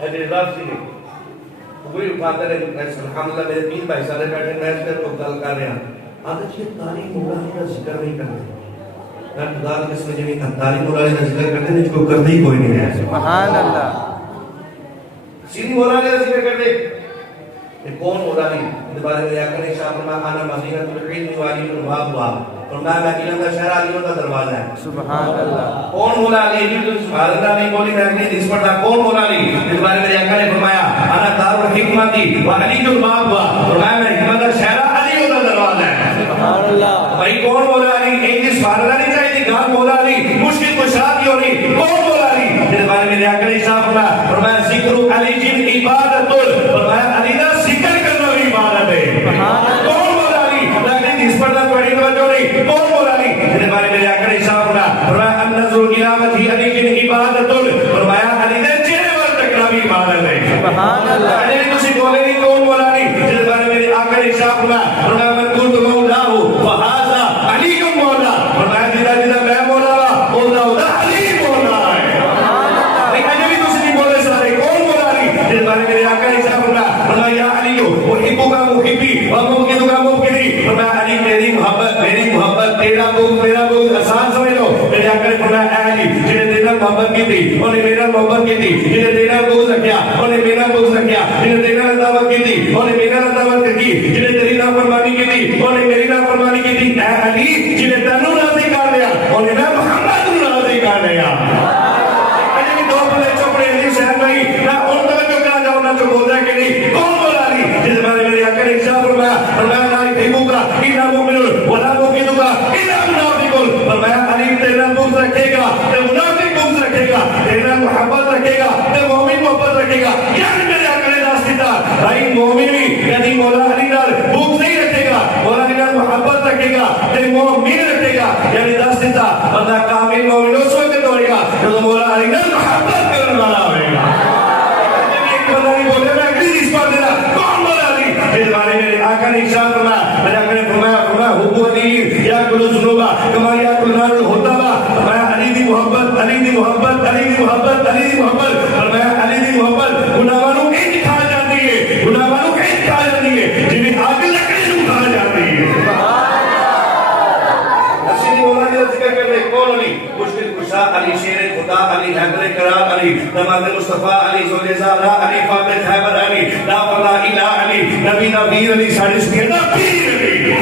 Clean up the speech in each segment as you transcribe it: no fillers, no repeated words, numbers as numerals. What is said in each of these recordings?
اعتراض سی نہیں وہی اٹھاتے رہے الحمدللہ میرے تین بھائی سارے بیٹھے میں اس پر گل کر رہے ہیں آدھا چیز تعلیم مولانا کا ذکر نہیں کرتے میں خدا کے سمجھے نہیں تعلیم مولانا کا ذکر کرتے ہیں جس کو کرتے ہی کوئی نہیں ہے سبحان اللہ سیدھی مولانا کا ذکر کرتے یہ کون مولانا اس بارے میں آقا نے شاہ فرمایا انا مدینہ العلم والی الباب وا فرمایا میں علم کا شہر علیوں کا دروازہ ہے سبحان اللہ کون مولا علی یہ تو سبحان اللہ نہیں بولی میں نے اس پر کون مولا علی اس بارے میں آقا نے فرمایا انا دار الحکمت و علی الباب وا فرمایا میں حکمت کا شہر علیوں کا دروازہ ہے سبحان اللہ بھائی کون مولا علی ایک جس سبحان اللہ نہیں چاہیے تھی کون مولا علی مشکل کشا کی ہونی کون مولا علی اس بارے میں آقا نے شاہ فرمایا ذکر علی جن عبادت فرمایا علی کا ذکر کرنا بھی عبادت ہے کون مولا علی لیکن اس پر نہ پڑھی توجہ نہیں کون مولا علی اس بارے میں آقا نے شاہ فرمایا النظر الى وجه علی جن عبادت فرمایا علی کے چہرے پر تکنا بھی عبادت ہے سبحان اللہ علی کسی بولے نہیں کون مولا علی اس بارے میں آقا نے شاہ فرمایا من كنت مولاه فهذا علی مولا فرمایا جدا جدا میں مولا مولا علی مولا ہے لیکن ابھی دوسری بولے سارے کون مولا علی اس بارے میں آقا نے شاہ فرمایا یا علی احبک محبی ومبغضک مبغضی فرمایا علی میری محبت تیرا بغض میرا بغض آسان سمجھ لو میرے آقا نے فرمایا اے علی جنہیں تیرا محبت کی تھی انہوں نے میرا محبت کی تھی جنہیں تیرا بغض رکھیا انہوں نے میرا بغض رکھیا جنہیں تیرا عداوت کی تھی انہوں نے میرا عداوت کی جنہیں تیری نافرمانی کی تھی انہوں نے میری نافرمانی کی تھی اے علی جنہیں تینوں راضی کر لیا انہوں نے میں محمد کو راضی کر لیا اجے دو بلے چپڑے علی شہر نہیں میں ان توجہ کرا جاؤں نہ جو بول رہا ہے کہ نہیں کون بولا علی جس بارے میں آقا نے ارشاد فرمایا لا يحبك الا مؤمن ولا مبغضك الا منافق فرمایا علی تیرا بغض رکھے گا تے منافق بغض رکھے گا تیرا محبت رکھے گا تے مومن محبت رکھے گا یعنی میرے آقا نے دس دیتا بھائی مومن بھی یعنی مولا علی نال بغض نہیں رکھے گا مولا علی نال محبت رکھے گا تے مومن رکھے گا یعنی دس دیتا بندہ کامل مومن اس وقت ہوئے گا جب مولا علی نال محبت کرنے والا ہوئے گا بندہ نہیں بولے میں اگلی اس پر دینا کون مولا علی اس بارے میں آقا نے ارشاد فرمایا میرے آقا نے فرمایا حب علی یا کل ذنوبا کما یا کل نار الہدبا فرمایا علی دی محبت علی دی محبت علی دی محبت علی دی محبت فرمایا علی دی محبت گناہوں کو انج کھا جاتی ہے گناہوں کو انج کھا جاتی ہے جنہیں آگ لکڑی کو کھا جاتی ہے اسی مولا علی ذکر کر رہے کون علی مشکل کشا علی شیر خدا علی حیدر کرام علی نماز مصطفیٰ علی زوجزارہ علی فاتح خیبر علی لا فلا الہ علی نبی نبیر علی ساڑی سکر نبیر علی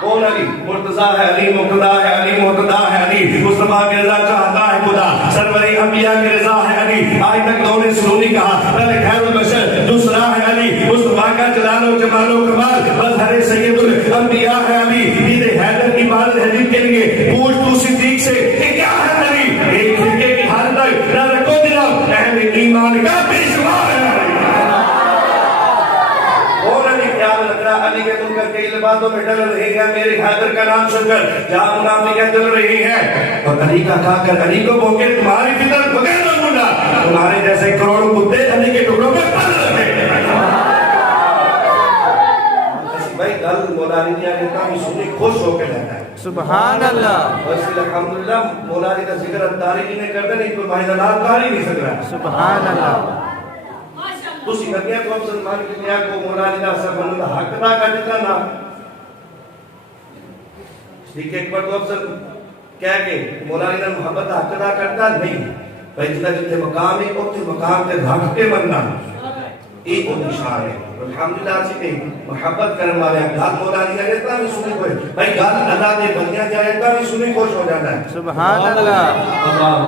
کون علی مرتضیٰ ہے علی مقتدہ ہے علی محتدہ ہے علی مصطفیٰ کی رضا چاہتا ہے خدا سرور انبیاء کی رضا ہے علی آج تک دور سلونی کہا پہلے خیر البشر دوسرا ہے علی مصطفیٰ کا جلال و جمال و کمال مظہر سید الانبیاء ہے علی دید حیدر کی عبادت ہے جن کے لیے پوچھ تو صدیق سے کہ کیا ہے علی ایک فرقے کی حالت تک نہ رکھو دلم اہل ایمان کا پیشوا ہے علی کے تم کر کئی لباتوں میں ڈل رہی ہے میرے حیدر کا نام سن کر جہاں منافقیں ڈل رہی ہے اور علی کا کھا کر علی کو بوکے تمہاری فطرت بغیر نہ بولا تمہارے جیسے کروڑوں کتے علی کے ٹکڑوں میں پل رہے بھائی گل مولا علی دیا کہتا ہوں سنی خوش ہو کے رہتا ہے سبحان اللہ اور اس لیے الحمدللہ مولا علی کا ذکر اتاری کی نہیں کرتے نہیں کوئی بھائی دلال کار ہی نہیں سک رہا سبحان اللہ تو سکھتیاں تو اب سلمان کی دنیا کو مولا علی کا سب بنو حق دا کر دیتا نا ٹھیک ہے ایک بار تو اب سب کہہ کے مولا علی کا محبت حق دا کرتا نہیں بھائی جتنا جتنے مقام ہے اتنے مقام تے حق کے بننا ایک وہ نشان ہے الحمدللہ آج کے محبت کرنے والے ہیں گال مولا علی کا اتنا بھی سنی کوئی بھائی گال اللہ دے بندیاں جائے اتنا بھی سنی خوش ہو جاتا ہے سبحان اللہ